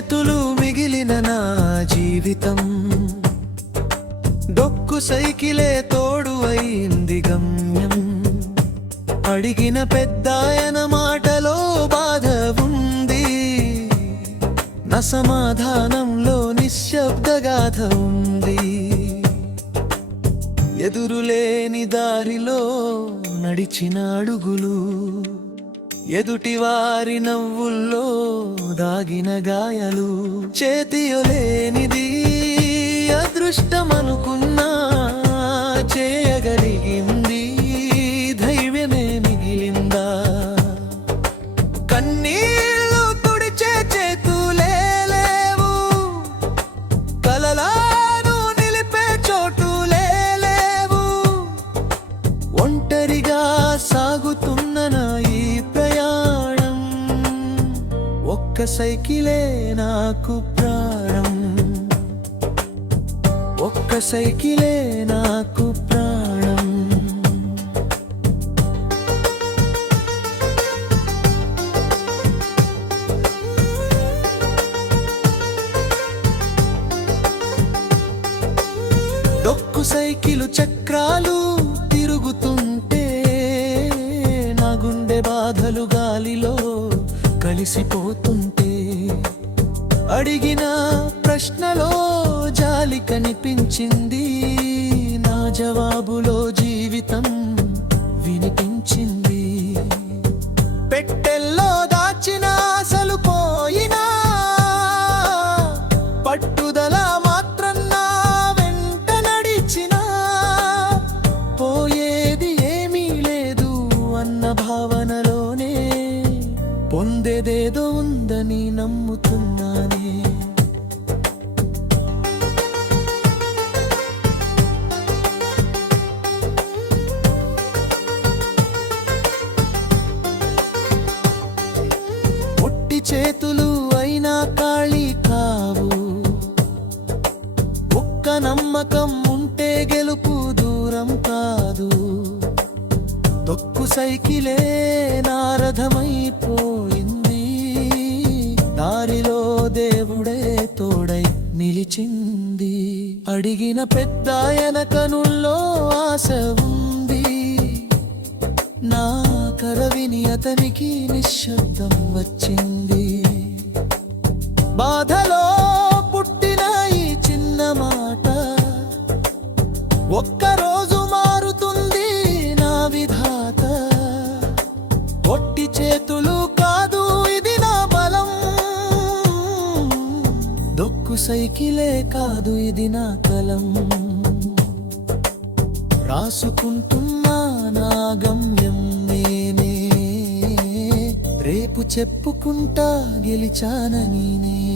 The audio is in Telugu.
చేతులు మిగిలిన నా జీవితం, డొక్కు సైకిలే తోడు అయింది గమ్యం. అడిగిన పెద్దాయన మాటలో బాధ ఉంది, నా సమాధానంలో నిశ్శబ్దగాథ ఉంది. ఎదురులేని దారిలో నడిచిన అడుగులు, ఎదుటి వారి నవ్వుల్లో దాగిన గాయాలు. చేతియలేనిది అదృష్టమనుకున్నా, చేయగలిగింది ధైర్యమే మిగిలిందా? కన్నీళ్ళు తుడిచే చేతులే లేవు, కలలను నిలిపే చోటులే లేవు. ఒంటరిగా సాగుతున్న నా ఈ ప్రయాణం, ఒక్క సైకిలే నాకు ప్రాణం, ఒక్క సైకిలే నాకు ప్రాణం. డొక్కు సైకిలు చక్రాలు తిరుగుతుంటే, నా గుండె బాధలు గాలిలో కలిసిపోతుంటే, అడిగిన ప్రశ్నలో జాలి కనిపించింది, నా జవాబులో జీవితం వినిపించింది. పెట్టెల్లో దాచిన ఆశలు పోయినా, పట్టుదల మాత్రం నా వెంట నడిచిన. పోయేది ఏమీ లేదు అన్న భావనలోనే, పొందేదేదో ఉందని నమ్ముతున్నానే. ఒట్టి చేతులు అయినా ఖాళీ కావు, ఒక్క నమ్మకం ఉంటే గెలుపు దూరం కాదు. డొక్కు సైకిలే నారథమైపోయింది, దారిలో దేవుడే తోడై నిలిచింది. అడిగిన పెద్దాయన కనుల్లో ఆశ ఉంది, నా కరవిని అతనికి నిశ్శబ్దం వచ్చింది. బాధలో పుట్టిన ఈ చిన్న మాట, ఒక్కరోజు మారుతుంది నా విధాత. ఒట్టి చేతులు కాదు ఇది నా బలం, డొక్కు సైకిలే కాదు ఇది నా కలం. రాసుకుంటున్నా నా గమ్యం నేనే, రేపు చెప్పుకుంటా గెలిచానని.